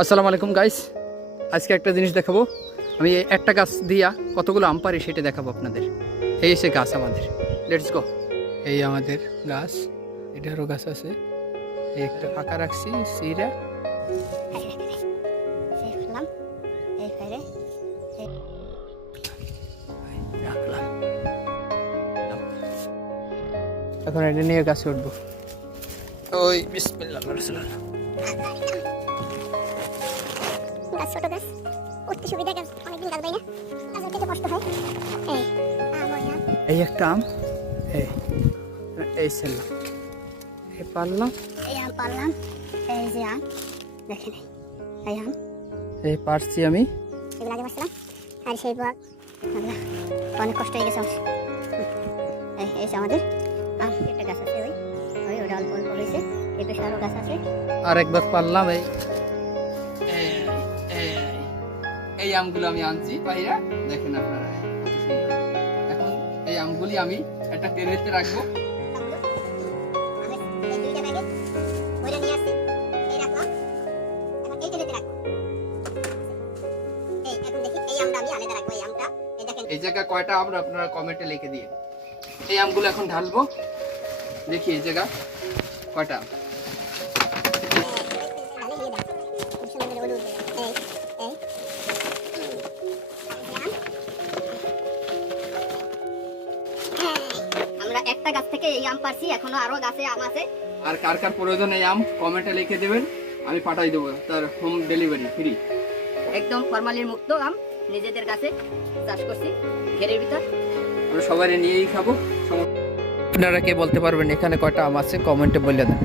আসসালামু আলাইকুম গাইস, আজকে একটা জিনিস দেখাবো। আমি একটা গাছ দিয়া কতগুলো আম পারি সেটা দেখাবো আপনাদের। এই এসে গাছ আমাদের, লেটস গো। এই আমাদের গাছ, এটারও গাছ আছে। এই একটা ফাঁকা রাখছি সিরা। রাখলাম, এখন এটা নিয়ে গাছে উঠবো। ওই বিসমিল্লাহ রাসূলুল্লাহ। গাছ ছোট গাছ উঠতে সুবিধা, গাছ অনেকদিন গাছ পাই না, গাছ উঠতে কষ্ট হয়। এই একটা আম, এই ছেলে এই পারলাম, এই আম পারলাম। এই যে আম দেখেন, এই আম এই পারছি আমি। এগুলো আগে পারছিলাম, আর সেই বাগ অনেক কষ্ট হয়ে গেছে। এই যে আমাদের আম, একটা গাছ আছে, ওই ওই ওটা অল্প অল্প হয়েছে। এই পাশে আরও গাছ আছে। আর একবার পারলাম। এই আমগুলো আমি আনছি বাইরে, দেখেন আপনারা কত সুন্দর। এখন এই আমগুলি আমি একটা ট্রেতে রাখবো। এই জায়গায় কয়টা আম আপনারা কমেন্টে লিখে দিয়ে। এই আমগুলো এখন ঢালবো, দেখি এই জায়গা কয়টা আম। আমরা একটা গাছ থেকে এই আম পারছি, এখনো আরো গাছে আম আছে। আর কার কার প্রয়োজন এই আম কমেন্টে লিখে দেবেন, আমি পাঠাই দেবো, তার হোম ডেলিভারি ফ্রি। একদম ফরমালিন মুক্ত আম, নিজেদের গাছে চাষ করছি ঘেরের ভিতর। আমরা সবাই নিয়েই খাবো। আপনারা কে বলতে পারবেন এখানে কয়টা আম আছে, কমেন্টে বলে দেন।